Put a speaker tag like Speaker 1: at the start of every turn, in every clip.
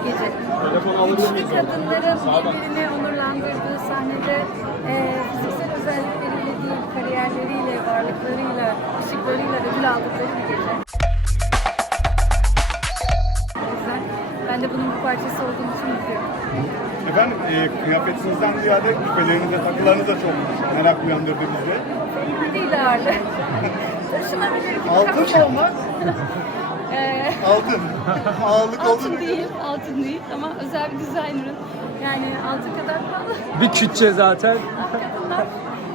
Speaker 1: gece. Güçlü kadınların birbirini onurlandırdığı sahnede fiziksel özellikleriyle değil, kariyerleriyle, varlıklarıyla, ışıklarıyla ödül aldıkları bir gece. O yüzden ben de bunun bir parçası olduğum için mutluyum.
Speaker 2: Efendim, kıyafetinizden ziyade küpelerinize, takılarınız da çok merak uyandırdı bizde.
Speaker 1: Fena değil ağırlığı. Taşınabilir gibi.
Speaker 2: Altın mı olmak? Altın. Ağırlık
Speaker 1: Altın
Speaker 2: oldu.
Speaker 1: değil, altın değil ama özel bir designer'ın. Yani altın kadar pahalı.
Speaker 3: Bir küçe zaten.
Speaker 1: Kadınlar.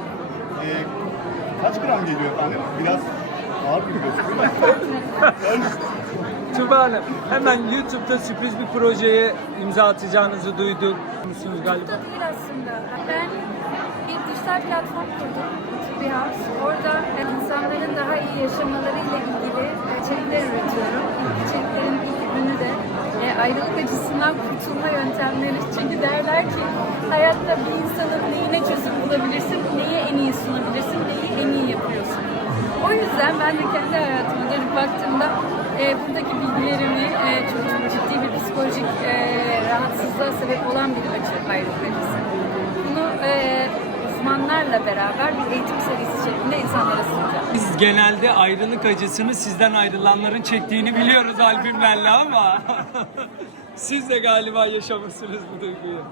Speaker 2: Kaç gram geliyor efendim? Biraz ağır bir gözüküyor.
Speaker 3: Tuba Hanım, hemen YouTube'da sürpriz bir projeye imza atacağınızı duyduk musunuz galiba?
Speaker 1: Burada değil aslında. Ben bir dijital platform kurdum. Bir House. Orada insanların daha iyi yaşamalarıyla ilgili içerikler üretiyorum. İçeriklerin ilk ürünü de ayrılık acısından kurtulma yöntemleri. Çünkü derler ki hayatta bir insanın neyine çözüm bulabilirsin, neyi en iyi sunabilirsin, neyi en iyi yapıyorsun. O yüzden ben de kendi hayatıma dönüp baktığımda buradaki bilgilerimi çok ciddi bir psikolojik rahatsızlığa sebep olan bir acı ayrılık acısı. Bunu uzmanlarla beraber bir eğitim serisi şeklinde insanlara sunacağım.
Speaker 3: Biz genelde ayrılık acısını sizden ayrılanların çektiğini biliyoruz albümlerle ama siz de galiba yaşamışsınız bu duyguyu.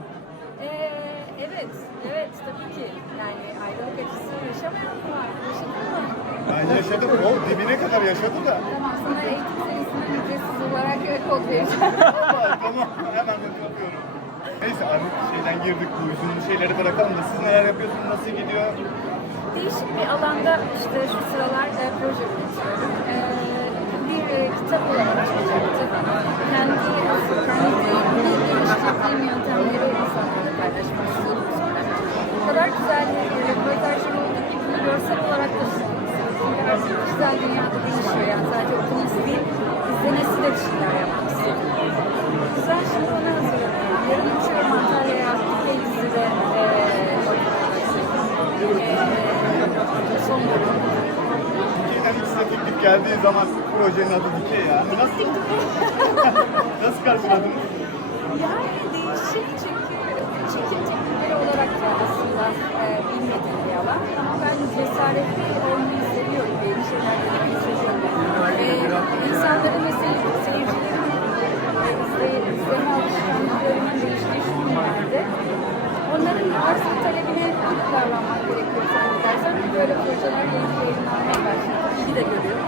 Speaker 1: Evet tabii ki. Yani ayrılık acısı yaşamayan mı var? Yaşadın mı?
Speaker 2: Ben yaşadım. O dibine kadar yaşadı da.
Speaker 1: Tamam, sana eğitim serisinden ücretsiz olarak kod vereceğim.
Speaker 2: Tamam, hemen yapıyorum. Neyse artık şeyden girdik, bu üzümlü şeyleri bırakalım da siz neler yapıyorsunuz, nasıl gidiyor?
Speaker 1: Değişik bir alanda işte şu sıralar proje üretiyorum. Bir kitap olarak çıkacaktı. Kendi geliştirdiğim yöntemleri insanlarla paylaşmak istiyorum sonra. O kadar güzel röportajlar oldu ki bunu görsel olarak da sunmak. Çünkü artık dijital dünyada değişiyor yani. Sadece okuması değil, izlenesi de bir şeyler yapmak istiyorum. Güzel, şimdi ona hazırlanıyorum. Yarın uçuyorum Antalya'ya, bir dizide son bölüm.
Speaker 2: Dikey'den hiç size teklif geldiği zaman projenin adı Dikey ya. Nasıl karşıladınız?
Speaker 1: Yani değişik çünkü çekim teknikleri olarak da aslında bilmediğim bir alan. Ama ben cesaretli olmayı seviyorum. Yeni şeyler denemeyi seviyorum. İnsanların ve seyircilerin izleme alışkanlıklarının değiştiği şu günlerde onların arz ve talebine davranmak gerekiyor zannedersem. Böyle projeler yayınlanmaya başladı. İyi de görüyorum.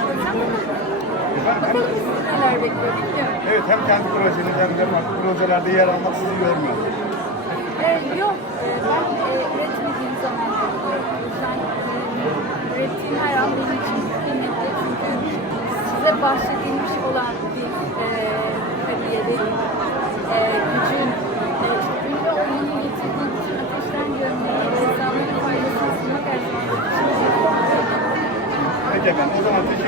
Speaker 1: Bakalım sizi neler bekliyor bilmiyorum.
Speaker 2: Evet, hem kendi projeniz hem de farklı projelerde yer almak sizi yormuyor.
Speaker 1: Yok, ben üretmediğim zaman yapıyorum. O yüzden ürettiğim her an benim için kıymetli. Çünkü size bahşedilmiş olan bir kariyerin, gücün, toplumda olmanın getirdiği bütün ateşten görmeyi, insanların faydasını sunmak her zaman için.
Speaker 2: Peki efendim, o zaman